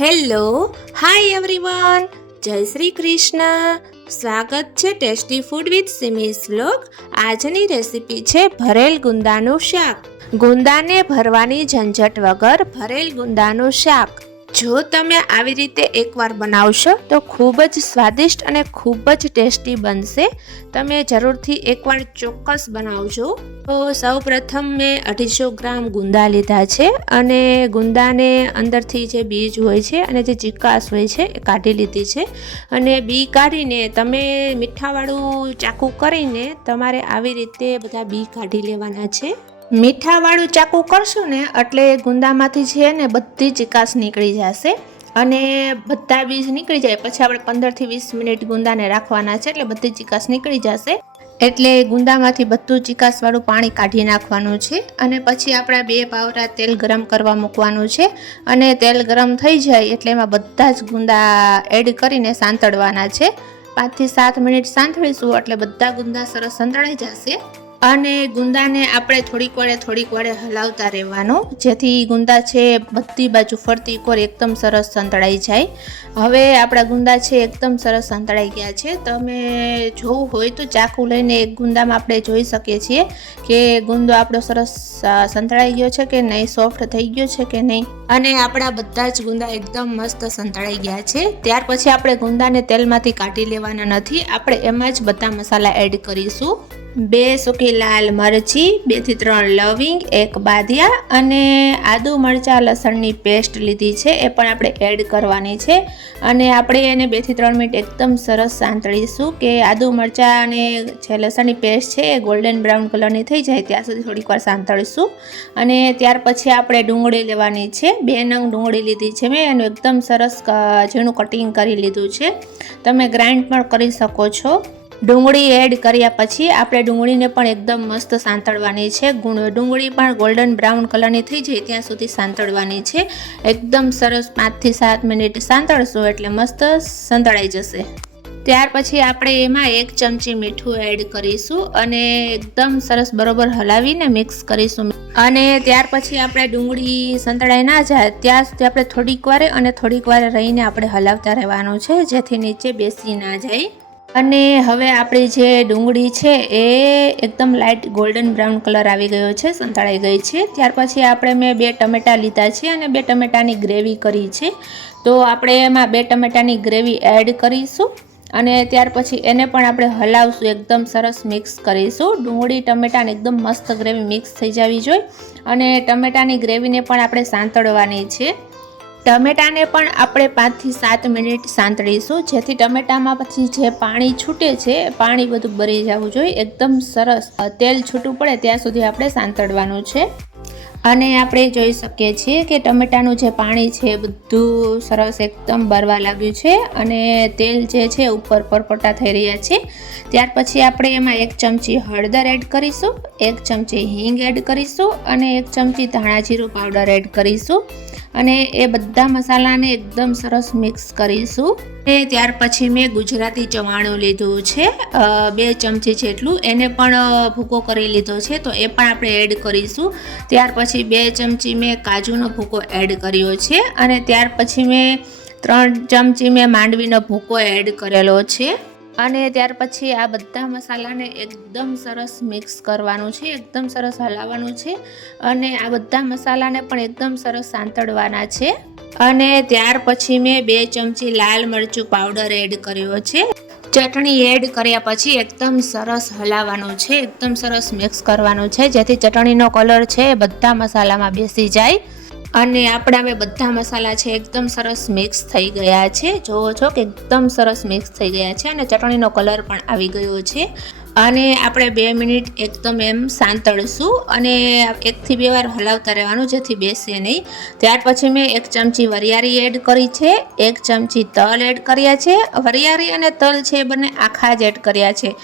Hello, hi everyone, જય શ્રી કૃષ્ણ. સ્વાગત છે ટેસ્ટી ફૂડ વિથ સિમીઝ વ્લોગ. આજની રેસીપી છે ભરેલ ગુંદાનું શાક. ગુંદાને ભરવાની ઝંઝટ વગર ભરેલ ગુંદાનું શાક. જો તમે આવી રીતે એકવાર બનાવશો તો ખૂબ જ સ્વાદિષ્ટ અને ખૂબ જ ટેસ્ટી બનશે. તમે જરૂરથી એકવાર ચોક્કસ બનાવજો. તો સૌ પ્રથમ મેં 250 ગ્રામ ગુંદા લીધા છે અને ગુંદાને અંદરથી જે બીજ હોય છે અને જે ચીકાશ હોય છે એ કાઢી લીધી છે. અને બી કાઢીને તમે મીઠાવાળું ચાકુ કરીને તમારે આવી રીતે બધા બી કાઢી લેવાના છે. મીઠાવાળું ચાકુ કરશું ને એટલે ગુંદામાંથી છે ને બધી ચીકાશ નીકળી જશે અને બધા બીજ નીકળી જાય પછી આપણે 15 થી 20 મિનિટ ગુંદાને રાખવાના છે એટલે બધી ચીકાશ નીકળી જશે. એટલે ગુંદામાંથી બધું ચીકાશવાળું પાણી કાઢી નાખવાનું છે અને પછી આપણે 2 પાવડા તેલ ગરમ કરવા મૂકવાનું છે. અને તેલ ગરમ થઈ જાય એટલે એમાં બધા જ ગુંદા એડ કરીને સાંતળવાના છે. 5 થી 7 મિનિટ સાંતળીશું એટલે બધા ગુંદા સરસ સંતળાઈ જશે. અને ગુંદાને આપણે થોડીક વારે હલાવતા રહેવાનું જેથી ગુંદા છે બધી બાજુ ફરતી કોર એકદમ સરસ સંતળાઈ જાય. હવે આપણા ગુંદા છે એકદમ સરસ સંતળાઈ ગયા છે. તમે જોવું હોય તો ચાકુ લઈને એક ગુંદામાં આપણે જોઈ શકીએ છીએ કે ગુંદો આપણો સરસ સંતળાઈ ગયો છે કે નહીં, સોફ્ટ થઈ ગયો છે કે નહીં. અને આપણા બધા જ ગુંદા એકદમ મસ્ત સંતળાઈ ગયા છે. ત્યાર પછી આપણે ગુંદાને તેલમાંથી કાઢી લેવાના નથી, આપણે એમાં જ બધા મસાલા એડ કરીશું. 2 સૂકી લાલ મરચી, 2 થી 3 લવિંગ, 1 બાદિયા અને આદુ મરચાં લસણની પેસ્ટ લીધી છે એ પણ આપણે એડ કરવાની છે. અને આપણે એને 2 થી 3 મિનિટ એકદમ સરસ સાંતળીશું કે આદુ મરચાં અને જે લસણની પેસ્ટ છે એ ગોલ્ડન બ્રાઉન કલરની થઈ જાય ત્યાં સુધી થોડીક વાર સાંતળીશું. અને ત્યાર પછી આપણે ડુંગળી લેવાની છે. 2 નંગ ડુંગળી લીધી છે મેં, એનું એકદમ સરસ ઝીણું કટિંગ કરી લીધું છે. તમે ગ્રાઇન્ડ પણ કરી શકો છો. ડુંગળી એડ કર્યા પછી આપણે ડુંગળીને પણ એકદમ મસ્ત સાંતળવાની છે. ડુંગળી પણ ગોલ્ડન બ્રાઉન કલરની થઈ જાય ત્યાં સુધી સાંતળવાની છે. એકદમ સરસ 5 થી 7 મિનિટ સાંતળશું એટલે મસ્ત સંતળાઈ જશે. ત્યાર પછી આપણે એમાં 1 ચમચી મીઠું એડ કરીશું અને એકદમ સરસ બરોબર હલાવીને મિક્સ કરીશું. અને ત્યાર પછી આપણે ડુંગળી સંતળાઈ ના જાય ત્યાં સુધી આપણે થોડીક વારે રહીને આપણે હલાવતા રહેવાનું છે જેથી નીચે બેસી ના જાય. અને હવે આપણી જે ડુંગળી છે એ એકદમ લાઇટ ગોલ્ડન બ્રાઉન કલર આવી ગયો છે, સંતળાઈ ગઈ છે. ત્યાર પછી આપણે મેં 2 ટમેટાં લીધા છે અને 2 ટમેટાની ગ્રેવી કરી છે. તો આપણે એમાં 2 ટમેટાની ગ્રેવી એડ કરીશું અને ત્યાર પછી એને પણ આપણે હલાવશું, એકદમ સરસ મિક્સ કરીશું. ડુંગળી ટમેટાને એકદમ મસ્ત ગ્રેવી મિક્સ થઈ જવી જોઈએ અને ટમેટાની ગ્રેવીને પણ આપણે સાંતળવાની છે. ટમેટાને પણ આપણે 5 થી 7 મિનિટ સાંતળીશું જેથી ટમેટામાં પછી જે પાણી છૂટે છે પાણી બધું બળી જવું જોઈએ. એકદમ સરસ તેલ છૂટું પડે ત્યાં સુધી આપણે સાંતળવાનું છે. અને આપણે જોઈ શકીએ છીએ કે ટમેટાનું જે પાણી છે બધું સરસ એકદમ બળવા લાગ્યું છે અને તેલ જે છે ઉપર પરપોટા થઈ રહ્યા છે. ત્યાર પછી આપણે એમાં 1 ચમચી હળદર એડ કરીશું, 1 ચમચી હિંગ એડ કરીશું અને 1 ચમચી ધાણા જીરું પાવડર એડ કરીશું. અને એ બધા મસાલાને એકદમ સરસ મિક્સ કરીશું. અને ત્યાર પછી મેં ગુજરાતી ચવાણું લીધું છે 2 ચમચી જેટલું, એને પણ ભૂકો કરી લીધો છે તો એ પણ આપણે એડ કરીશું. ત્યાર પછી 2 ચમચી મેં કાજુનો ભૂકો એડ કર્યો છે અને ત્યાર પછી મેં 3 ચમચી મેં માંડવીનો ભૂકો એડ કરેલો છે. અને ત્યાર પછી આ બધા મસાલાને એકદમ સરસ મિક્સ કરવાનું છે, એકદમ સરસ હલાવવાનું છે અને આ બધા મસાલાને પણ એકદમ સરસ સાંતળવાના છે. અને ત્યાર પછી મેં 2 ચમચી લાલ મરચું પાવડર એડ કર્યો છે. ચટણી એડ કર્યા પછી એકદમ સરસ હલાવવાનું છે, એકદમ સરસ મિક્સ કરવાનું છે જેથી ચટણીનો કલર છે બધા મસાલામાં બેસી જાય. અને આપણા હવે બધા મસાલા છે એકદમ સરસ મિક્સ થઈ ગયા છે. જોવો છો કે એકદમ સરસ મિક્સ થઈ ગયા છે અને ચટણીનો કલર પણ આવી ગયો છે. અને આપણે 2 મિનિટ એકદમ એમ સાંતળશું અને 1 થી 2 વાર હલાવતા રહેવાનું જેથી બેસે નહીં. ત્યાર પછી મેં 1 ચમચી વરિયાળી એડ કરી છે, 1 ચમચી તલ એડ કર્યા છે. વરિયાળી અને તલ છે બંને આખા જ એડ કર્યા છે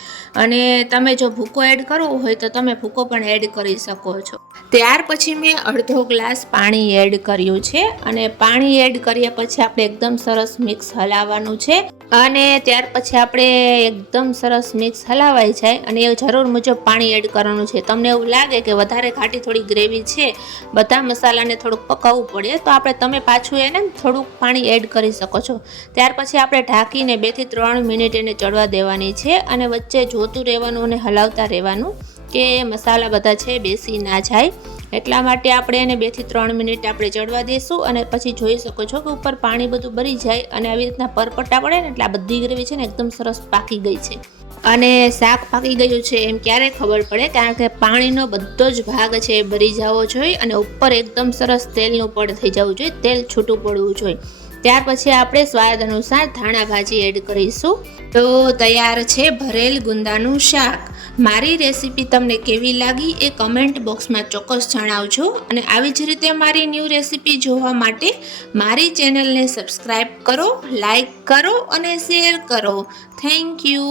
અને તમે જો ભૂકો એડ કરવો હોય તો તમે ભૂકો પણ એડ કરી શકો છો. ત્યાર પછી મેં અડધો ગ્લાસ પાણી એડ કર્યું છે અને પાણી એડ કર્યા પછી આપણે એકદમ સરસ મિક્સ હલાવવાનું છે. અને ત્યાર પછી આપણે એકદમ સરસ મિક્સ હલાવાઈ જાય અને એ જરૂર મુજબ પાણી એડ કરવાનું છે. તમને એવું લાગે કે વધારે ઘાટી થોડી ગ્રેવી છે, બધા મસાલાને થોડુંક પકાવવું પડે, તો તમે પાછું એને થોડુંક પાણી એડ કરી શકો છો. ત્યાર પછી આપણે ઢાંકીને 2 થી 3 મિનિટ એને ચડવા દેવાની છે અને વચ્ચે જોતું રહેવાનું અને હલાવતા રહેવાનું કે મસાલા બધા છે બેસી ના જાય. એટલા માટે આપણે એને 2 થી 3 મિનિટ આપણે ચડવા દઈશું અને પછી જોઈ શકો છો કે ઉપર પાણી બધું બળી જાય અને આવી રીતના પરપટા પડે ને એટલે આ બધી ગ્રેવી છે ને એકદમ સરસ પાકી ગઈ છે. અને શાક પાકી ગયું છે એમ ક્યારે ખબર પડે, કારણ કે પાણીનો બધો જ ભાગ છે એ બળી જવો જોઈએ અને ઉપર એકદમ સરસ તેલનું પડ થઈ જવું જોઈએ, તેલ છૂટું પડવું જોઈએ. ત્યાર પછી આપણે સ્વાદ અનુસાર ધાણા ભાજી એડ કરીશું. તો તૈયાર છે ભરેલ ગુંદાનું શાક. મારી રેસીપી તમને કેવી લાગી એ કમેન્ટ બોક્સમાં ચોક્કસ જણાવજો અને આવી જ રીતે મારી ન્યૂ રેસીપી જોવા માટે મારી ચેનલને સબસ્ક્રાઈબ કરો, લાઈક કરો અને શેર કરો. Thank you.